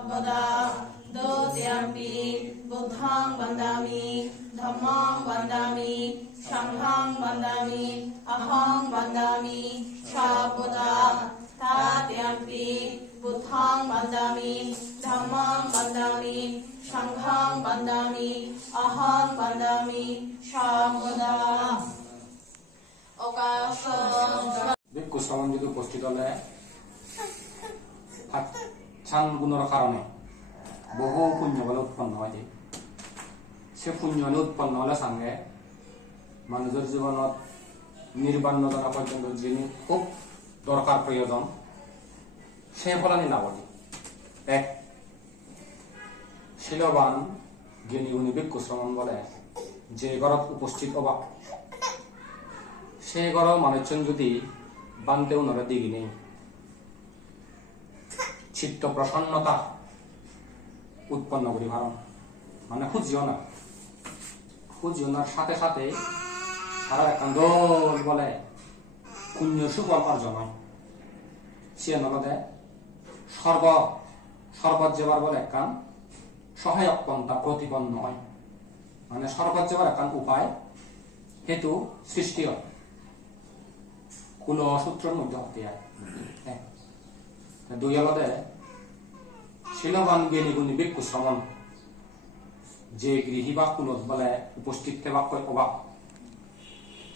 Buddha Dotyampi Buddhang Bandami Dhammang Bandami Sanghang Bandami Ahang Bandami Sa Buddha Tatyampi Buddhang Bandami Dhammang Bandami Sanghang Bandami Ahang Bandami Sa Buddha ভিক্ষু শ্রমণ যদি উপস্থিত হলে ছান গুণের কারণে বহু পুণ্য বলে উৎপন্ন হয় সে পুণ্য উৎপন্ন হলে সঙ্গে মানুষের জীবনত নির্বাণ জনা পর্যন্ত যিনি খুব দরকার প্রয়োজন সে ফলানি লাভ হয়। এক শিলবান জ্ঞানী গুণী ভিক্ষু শ্রমণ বলে যে ঘরত উপস্থিত হবা সে ঘর মানুষজন যদি বানতে উনারা দিগি নেই চিত্ত প্রসন্নতা উৎপন্ন করি ভারণ মানে খুঁজিও না সাথে সাথে তারা একখান দল বলে পুণ্য সুফল অর্জন হয় সে নলদে সর্বত যাবার বলে একখান সহায়ক পন্থা প্রতিপন্ন হয় মানে সর্বত যাবার একখান উপায় হেতু সৃষ্টি হয় কুল সূত্রের মধ্যে হতে হয়। দুই আলাদা শিলবান জ্ঞানী গুণী ভিক্ষু শ্রমণ যে গৃহী বা কুলত বলে উপস্থিত থাকা অভাব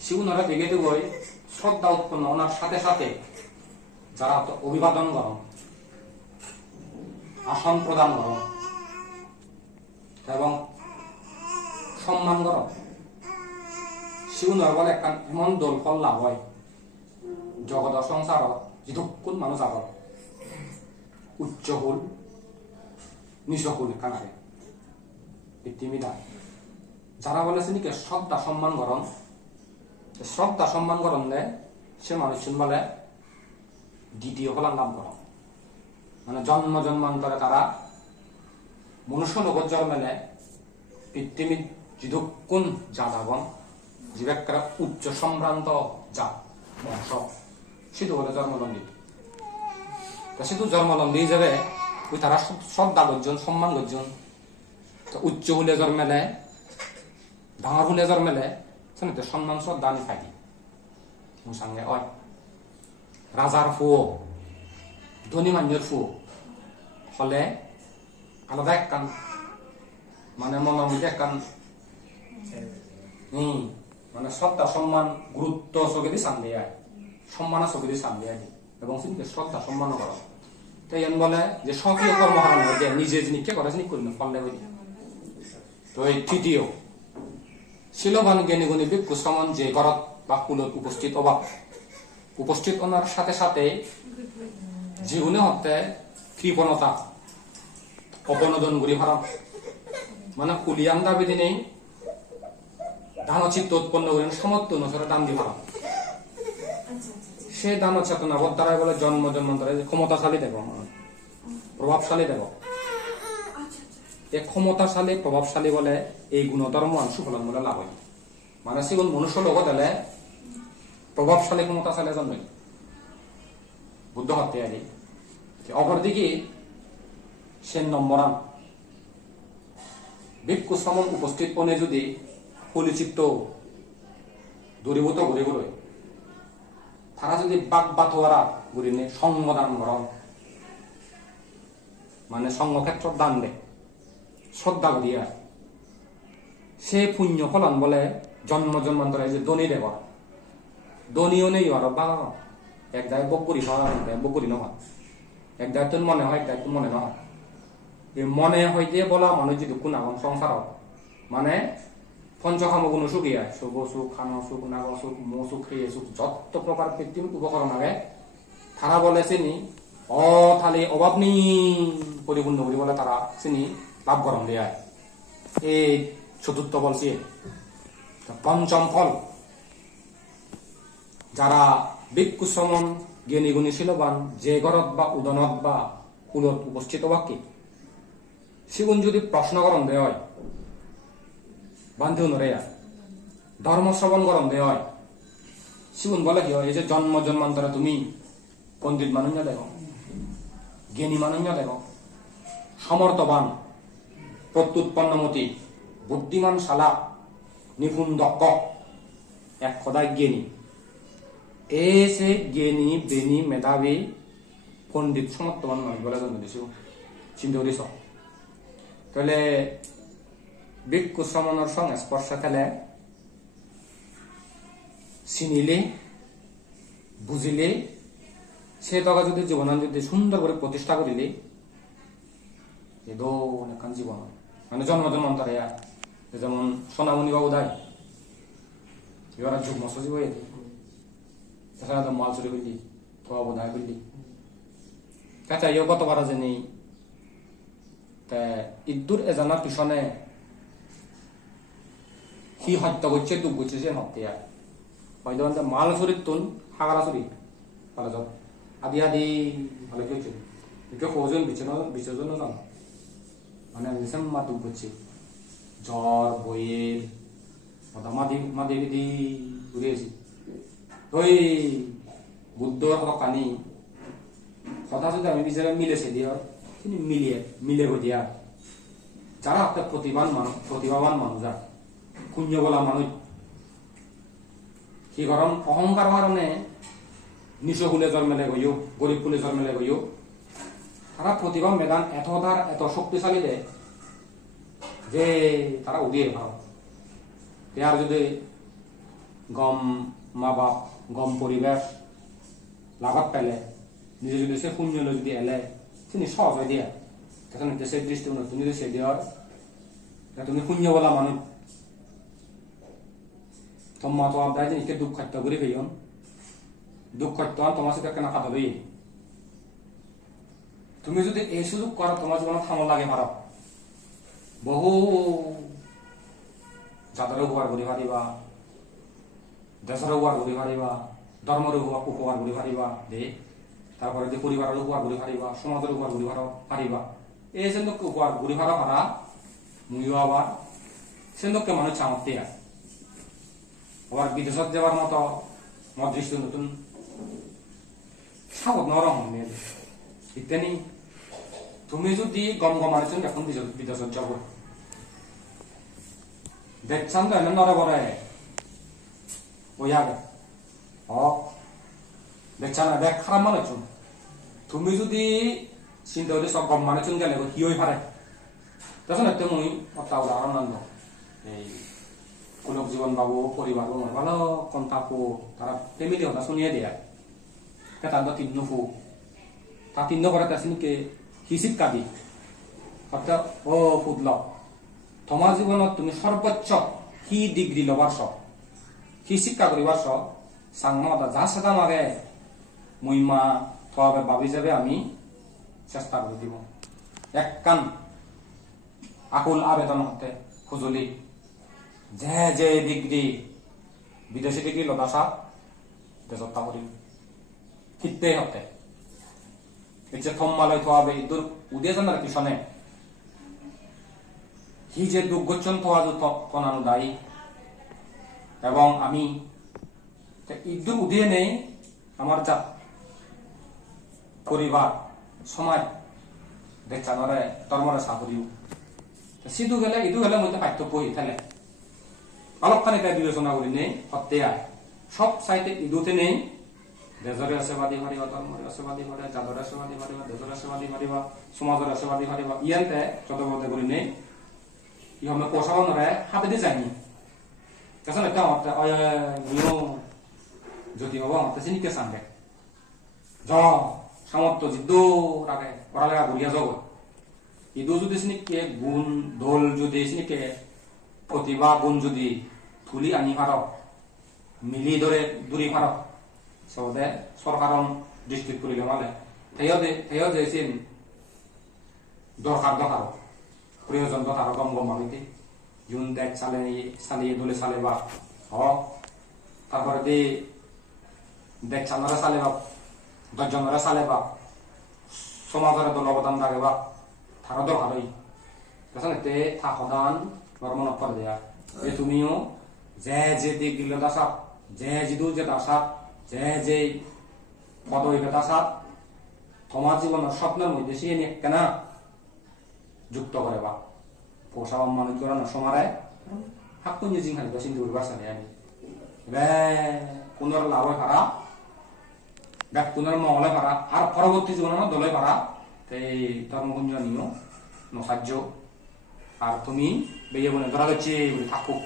সে উনারা দেখে দেবই শ্রদ্ধা উৎপন্ন ওনার সাথে সাথে যারা অভিবাদন করন আসন প্রদান করন এবং সম্মান করন সে উনার বলে একটা এমন দল ফল লাভ হয় জগৎ সংসার যতক্ষণ মানুষ আগত উচ্চ হল নিচ হল কানারে পৃথিবীটা যারা বলেছে নাকি শ্রদ্ধা সম্মান করন দেয় সে মানুষ বলে দ্বিতীয় ফলার লাভ করন মানে জন্ম জন্মান্তরে তারা মনুষ্য লোকের জন্মেলে পৃথিবীর যতক্ষণ যাদাবন জীবের উচ্চ সম্ভ্রান্ত জাত বংশ সেতু বলে জন্মলম্বী সেতু জন্মলম্বী হিসেবে ওই তারা শ্রদ্ধা গর্জন সম্মান গর্জন উচ্চ হুলে জন্মেলে ডাঙর হুলে জন্মেলে শুনে সম্মান শ্রদ্ধা আমি খাই সঙ্গে হয় রাজার ফুয়ো ধনী মান্যের ফুয়ো হলে আলাদা একখান মানে মনের মধ্যে একখান মানে শ্রদ্ধা সম্মান গুরুত্ব চোখে দিয়ে সান দেয় সম্মান চোখে দিয়ে সান দেয় এবং শ্রদ্ধা সম্মান করা তাই বলে যে স্বকীয় কর্মহারণ যে নিজে জিনিসকে করে জিনিস করি না ফলে হই তো এই তৃতীয় শিলবান জ্ঞানী গুণী ভিক্ষু শ্রমণ যে ঘরত বা কুলত উপস্থিত ওনার সাথে সাথে জীবনে হতে কৃপণতা অপনোদন করি ভারণ মানে কুলিয়ান দাবি দিনেই দান চিত্ত উৎপন্ন করেন সামর্থ্য অনুসারে দান দিয়ে ভারণ সে দান চেতনা বোধ দ্বারা বলে জন্ম জন্মান্তরে ক্ষমতাশালী দেব প্রভাবশালী দেব এই ক্ষমতাশালী প্রভাবশালী বলে এই গুণধর্ম সুফলন বলে লাভ হয় মানে সেগুন মনুষ্য লোক দিলে প্রভাবশালী ক্ষমতাশালী জন্ম বুদ্ধ হত্যা আদি অপরদিকে সে নম্বরান ভিক্ষু শ্রমণ উপস্থিত পণে যদি পরিচিত দূরীভূত ঘুরে তারা যদি বাক বাতোয়ারা ঘুরিনে সঙ্গদান গ্রহণ মানে সঙ্গক্ষেত্র দান দেয় শ্রদ্ধা করিয়া সে পুণ্য ফলন বলে জন্ম জন্মান্তরে যে ধনী দেব ধনীও নেই আর বাবা এক দায় বকুরি বকুরি নহয় এক দায়িত্ব মনে হয় এক দায়িত্ব মনে নহয় এই মনে হইতে বলা মানুষ যদি কোন এখন সংসার মানে পঞ্চকাম কোনো সুখী হয় শুভ সুখ খানো সুখ নাগ সুখ মো সুখ খেয়ে সুখ যত প্রকার পৃথিবীর উপকরণ আগে তারা বলে চিনি অথালি অভাব নেই পরিপূর্ণ করি বলে তারা চিনি লাভ গরম দেয় এই চতুর্থ বলছি পঞ্চম ফল যারা ভিক্ষু শ্রমণ জ্ঞানী গুণী শিলবান যে ঘরত বা উদনত বা কুলত উপস্থিত বাক্যে সেগুন যদি প্রশ্ন করণ দেয় হয় বান্ধে নরে ধর্ম শ্রবণ করণ দেয় হয় সেগুন বলে কি হয় এই যে জন্ম জন্মান্তরে তুমি পণ্ডিত মানুষ দেখো জ্ঞানী মানুষ দেখো সমর্থবান, প্রত্যুৎপন্নমতি, বুদ্ধিমান, চালাক, নিপুণ, দক্ষ, এক কথায় জ্ঞানী। এই সে জ্ঞানী, বেনী, মেধাবী, পণ্ডিত, সমর্থবান মানুষ বলে জন্ম দিছো। চিন্তা করিস তাহলে ভিক্ষু শ্রমণের সঙ্গে স্পর্শ খেলে চিনিলে, বুঝিলে, সে তকা যদি জীবন যদি সুন্দর করে প্রতিষ্ঠা করিলে এদো অনেকখান জীবন মানে জন্ম জন্মান্তরে। যেমন সোনামণি বাবু দায় এবার যুগ্ম সচিব হয়ে এছাড়া তো মাল চুরি করলি, বাবু দায় করলি কাঁচা ইয়ে কত পারা যে নেই। ইদ্দুর এজানার পিছনে সি হত্যা করছে, দুঃখ করছে, সে হত্যা হয়তো মাল চুরির তুন হাগারা চুরি পালে যাব আদি আদি ভালো কি হচ্ছে একটু কজন বিচজন জানো মানে মা দুঃখ করছে জ্বর বইয়ের মাদি মাদি দিদি ঘুরেছি ওই বুদ্ধর কানি কথা যদি আমি নিজেরা মিলেছে দিয়ে তিনি মিলে দিয়া যারা আপনার প্রতিভাবান মানুষ যা পুণ্য বলা মানুষ কি গরম অহংকার কারণে নিঃস ফুলে জন্মেলে গইও, গরিব ফুলে জন্মেলে গইও, তারা প্রতিভা মেদান এত শক্তিশালী যে তারা উদিয়ে ভাব ইয়ার যদি গম মা বাপ গম পরিবেশ লাগাত পেলে নিজে যদি সে পুণ্য যদি এলে তিনি সহজ হয়ে দিয়া তখন সে দৃষ্টিকোণ তুমি যদি সে দেওয়ার তুমি পুণ্য বলা মানুষ তোমা তো আপনার জিনিসকে দুঃখ খাদ্য করে ফেলিয়ন দুঃখ খাদ্য তোমার সাথে কেনা খাতাবেই তুমি যদি এই সুযোগ করো তোমার জীবনে থামল লাগে পারো বহু জাতের উপকার করে পারিবা, দেশের উপকার করে পারিবা, ধর্মের উপকার করে পারিবা দে তারপরে যে পরিবারের উপকার করে পারিবা, সমাজের উপকার করে পারিবা। এই যে লোককে উপকার করে পারা মুইও আবার সে লোককে মানুষ চামতে আবার বিদেশত যাবার মতো মত দৃষ্টি নতুন সাবত নরম ইত্যাদি। তুমি যদি গম গমারেছেন এখন বিদেশত যাব দেখছান তো এনে নরে বরে ওই আগে দেখছান দেখ খারাপ মানুষ তুমি যদি চিন্তা করি সব গম মানুষজন গেলে কি হয়ে পারে তখন একটা মুই একটা উদাহরণ আনবো এই কুলক জীবন বাবু পরিবার ভালো কন থাকো তারা ফ্যামিলি কথা শুনিয়ে দেয় তার তিন্ন ফু তা তিন্ন করে তাকে কি শিক্ষা দি অর্থাৎ ও ফুটল তোমার জীবনত তুমি সর্বোচ্চ কি ডিগ্রি লবার সব কি শিক্ষা করিবার সব সাংমাতা যা সাদা মাগে মুইমা থবে ভাবি যাবে আমি চেষ্টা করে দিব এক কান আকুল আবেদন হতে খুজলি যে ডিগ্রি বিদেশি ডিগ্রি লদা সাপ দেশতা করিম খিতে হতে যে থম্মালয় থোয়াবে ইদুর উদয় জানার পিছনে হি যে দুর্গোচ্ছন থোয়া তনানো দায়ী এবং আমি ইদুর উদয় নেই আমার যা পরিবার সমাজ দেখছানরে ধর্মরে সাহরিও সিধু গেলে ইদু গেলে মধ্যে পার্থক্য হয়ে ফেলে অলপখানি তাই বিবেচনা করি নেই হত্যে সব সাইডে ইদুতে নেই দেশরে আশীর্বাদী পারিবা, ধর্মরে আশীর্বাদী পারিবা, জাতরে আশীর্বাদী পারিবা, দেশরে আশীর্বাদী পারিবা, সমাজের আশীর্বাদী পারিবা ইয়ান্তে যতবদ্ধ করি নেই ই আমরা পোষাবনরে হাতে দিয়ে যায়নি কেসন একটা আমার নিও যদি হবো আমার চিনিকে সামনে য সামর্থ্য জিদ্দ রাখে পড়ালেখা করিয়া জগৎ ইদু যদি সিনিকে গুণ দোল যদি সিনিকে প্রতিভা গুণ যদি তুলি আনি পার মিলি ধরে দূরি পার সবদে সরকার ডিস্ট্রিক্ট করিলে মানে থেয় যেছেন দরকার প্রয়োজন দরকার গম গম ভাবিতে জুন দেখ চালিয়ে দলে চালে বা তারপরে দেখ চালরে চালে বা দশজনরে চালে বা সমাজের দল অবদান থাকে বা তারও দরকারই তে থা সদান মনত করে দেয়া যে তুমিও যে দিক দিল দাসাপ যে জিদু যে দাসাপ যে পদবী দাসাপ তোমার জীবনের স্বপ্নের মধ্যে সে কেনা যুক্ত করে বা পোষা মানুষ করা নসমারে হাক্কুন যে জিং হানি চিন্তা করবার সাথে আমি পুনর লাভ ভাড়া দেখ পুনর মহলে ভাড়া আর পরবর্তী জীবনের দলে ভাড়া এই ধর্মগুঞ্জ নিও নসাহ্য আর তুমি বেয়ে বলে ধরা যাচ্ছে বলে থাকুক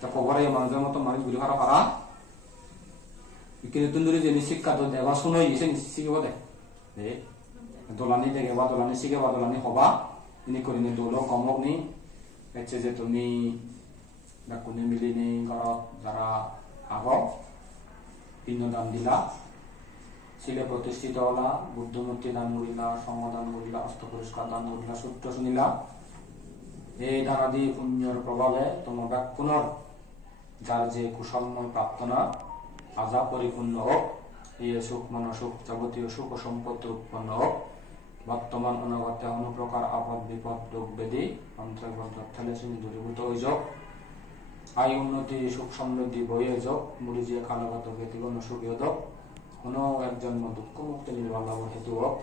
তা কবরে মানুষের মতো মানুষ গুলি ভাড়া ভাড়া কিন্তু তুমি যে শিক্ষা তো দেবা শুনে এসে শিখিব দে দোলানি দেখে বা দোলানি শিখে বা দোলানি হবা ইনি করি নি দোলো কমক নি হচ্ছে যে তুমি ডাকুনি মিলি নি ঘরত যারা আগ পিণ্ডদান দিলা ছিলে প্রতিষ্ঠিত হলা বুদ্ধমূর্তি দান করিলা সঙ্গ দান করিলা হস্ত পুরস্কার দান করিলা সূত্র শুনিলা এই ধারাদি পুণ্যর প্রভাবে তোমার পুনর যার যে কুশলময় প্রার্থনা আজা পরিপূর্ণ হোক এই সুখ মনসুখ যাবতীয় সুখ ও সম্পত্তি উৎপন্ন হোক বর্তমান অনাগতে অনুপ্রকার আপদ বিপদ রোগ ব্যাধি অন্তর্গত দূরীভূত হয়ে যাক আয় উন্নতি সুখ সমৃদ্ধি বয়ে যাক মুড়ি যে কালগত ব্যক্তিগণ সুখী হোক কোনো একজন দুঃখ মুক্তি নির্বাণ লাভ হেতু হোক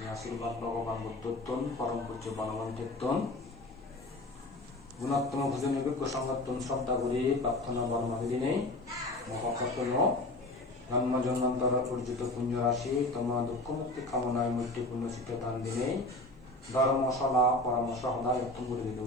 এই আশীর্বাদ ভগবান বুদ্ধত্তন পরম পূজ্য বনবন্তিত্তন গুণাত্তম ভোজন যোগ্য সংগঠন শ্রদ্ধা করি প্রার্থনা বর্মাবিধি নেই মহাকর্তব্য জন্ম জন্মান্তর পরিচিত পুণ্য রাশি তোমার দুঃখ মুক্তি কামনায় মৃত্যু পুণ্য শিক্ষা দান দিনে ধর্মশালা পরামর্শ সদায় উত্তম করে দিল।